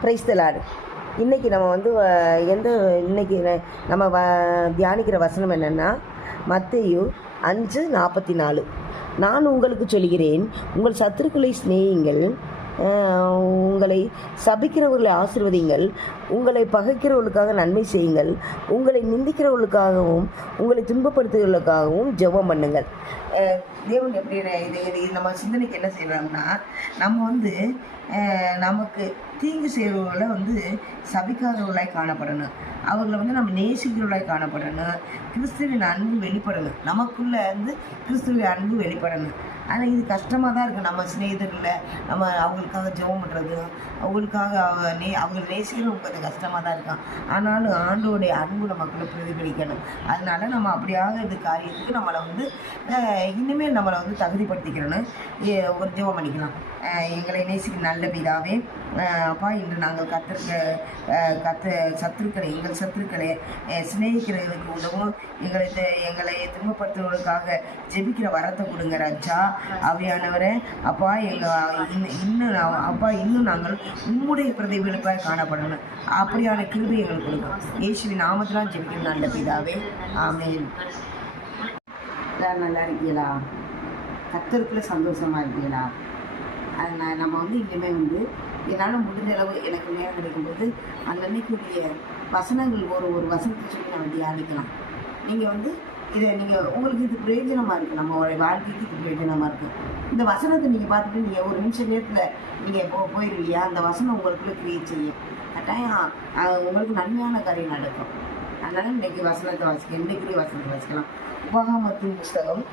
Praise the Lord. இன்றைக்கி நம்ம வந்து இன்றைக்கி நம்ம தியானிக்கிற வசனம் என்னென்னா மத்தேயு 5:44. நான் உங்களுக்கு சொல்கிறேன், உங்கள் சத்துருக்களை சிநேகியுங்கள், உங்களை சபிக்கிறவர்களை ஆசீர்வதிங்கள், உங்களை பகைக்கிறவர்களுக்காக நன்மை செய்யுங்கள், உங்களை நிந்திக்கிறவர்களுக்காகவும் உங்களை துன்பப்படுத்துகிறவர்களுக்காகவும் ஜெபம் பண்ணுங்கள். தேவன் எப்படி இது நம்ம சிந்தனைக்கு என்ன செய்கிறாங்கன்னா, நம்ம வந்து நமக்கு தீங்கு செய்கிறவர்களை சபிக்காதவர்களாய் காணப்படணும், அவர்களை நம்ம நேசிக்கிறவர்களாய் காணப்படணும், கிறிஸ்துவின் அன்பு வெளிப்படணும், நமக்குள்ளே கிறிஸ்துவின் அன்பு வெளிப்படணும். ஆனால் இது கஷ்டமாக தான் இருக்குது. நம்ம சிநேகிதர்களில் நம்ம அவங்களுக்காக ஜெபம் பண்ணுறது, அவங்களுக்காக அவங்களை நேசிக்கிறவங்க கொஞ்சம் கஷ்டமாக தான் இருக்கான். ஆனாலும் ஆண்டோடைய அன்பு நமக்குள்ளே பிரதிபலிக்கணும். அதனால நம்ம அப்படியாக இது காரியத்துக்கு நம்மளை இனிமேல் நம்மளை தகுதிப்படுத்திக்கிறோன்னு ஒரு ஜெபம் பண்ணிக்கலாம். எங்களை நேசிக்கிற நல்ல பிதாவே, அப்பா, இன்று நாங்கள் சத்துருக்களை எங்கள் சத்துருக்களை சிநேகிக்கிறதுக்கு உதவும், எங்களை துன்பப்படுத்துவதற்காக ஜெபிக்கிற வரத்தை கொடுங்க ராஜா. ஆவியானவரே, அப்பா, இன்னும் நாங்கள் உம்முடைய பிரதிபலிப்பாக காணப்படணும். அப்படியான கிருபை எங்களுக்கு கொடுக்கும். இயேசுவின் நாமத்தினால் ஜெபிக்கிற நல்ல பிதாவே, ஆமென். நல்லா இருக்கீங்களா? கர்த்தருக்குள்ள சந்தோஷமாக இருக்கீங்களா? அதனால் நம்ம இனிமேல் என்னால் முடிஞ்ச அளவு எனக்கு நேரம் கிடைக்கும்போது அன்னைக்குரிய வசனங்கள் ஒரு வசனத்தை சொல்லி நம்ம தியானிக்கலாம். நீங்கள் உங்களுக்கு இது பிரயோஜனமாக இருக்குது, நம்மளுடைய வாழ்க்கைக்கு இது பிரயோஜனமாக இருக்குது. இந்த வசனத்தை நீங்கள் பார்த்துட்டு நீங்கள் ஒரு நிமிஷம் நேரத்தில் நீங்கள் போயிடுவீங்க. அந்த வசனம் உங்களுக்குள்ளே கிரியேட் செய்யும். கட்டாயம் உங்களுக்கு நன்மையான காரியம் நடக்கும். அதனால் இன்றைக்கி வசனத்தை இன்றைக்குரிய வசனத்தை வாசிக்கலாம். உபாகமத்தின் புஸ்தகம்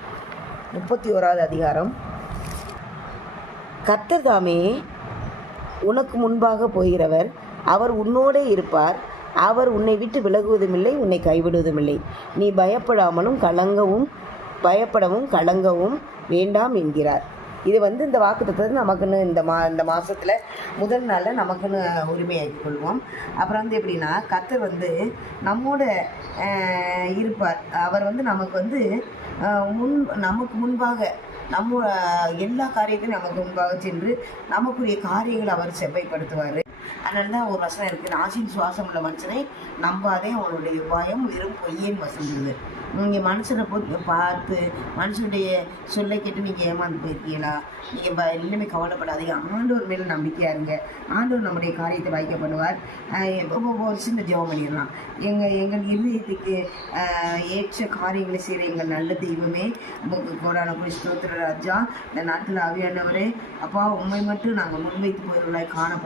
31வது அதிகாரம். கர்த்தர் தாமே உனக்கு முன்பாக போகிறவர், அவர் உன்னோடே இருப்பார், அவர் உன்னை விட்டு விலகுவதுமில்லை, உன்னை கைவிடுவதுமில்லை. நீ பயப்படவும் கலங்கவும் வேண்டாம் என்கிறார். இது இந்த வாக்குத்தத்தத்தை நமக்குன்னு இந்த மாதத்தில் முதல் நாளில் நமக்குன்னு உரிமையாக்கி கொள்வோம். அப்புறம் எப்படின்னா, கர்த்தர் நம்மோட இருப்பார். அவர் நமக்கு முன்பாக நம்ம எல்லா காரியத்தையும் நமக்கு முன்பாக சென்று நமக்குரிய காரியங்களை அவர் செவ்வாய்ப்படுத்துவார். அதனால தான் ஒரு வசனம் இருக்குது, நாசின் சுவாசம் உள்ள மனுஷனை நம்பாதே, அவனுடைய உபாயம் வெறும் பொய்யேன்னு வசந்துடுது. நீங்கள் மனுஷனை பார்த்து மனுஷனுடைய சொல்லை கேட்டு நீங்கள் ஏமாந்து போயிருக்கீங்களா? நீங்கள் இன்னுமே கவலைப்படாதீங்க, ஆண்டவர் மேலே நம்பிக்கையாக இருங்க. ஆண்டவர் நம்முடைய காரியத்தை வாய்க்க பண்ணுவார். ஒரு சின்ன ஜெபம் பண்ணிடலாம். எங்கள் இருதயத்துக்கு ஏற்ற காரியங்களை செய்கிற எங்கள் நல்ல தெய்வமே, உங்களுக்கு கோடான போய் ஸ்தோத்திர ராஜா. இந்த நாட்டில் ஆவியானவரே, அப்பா, உண்மை மட்டும் நாங்கள் முன்வைத்து போகிறவர்களாய் காணப்பட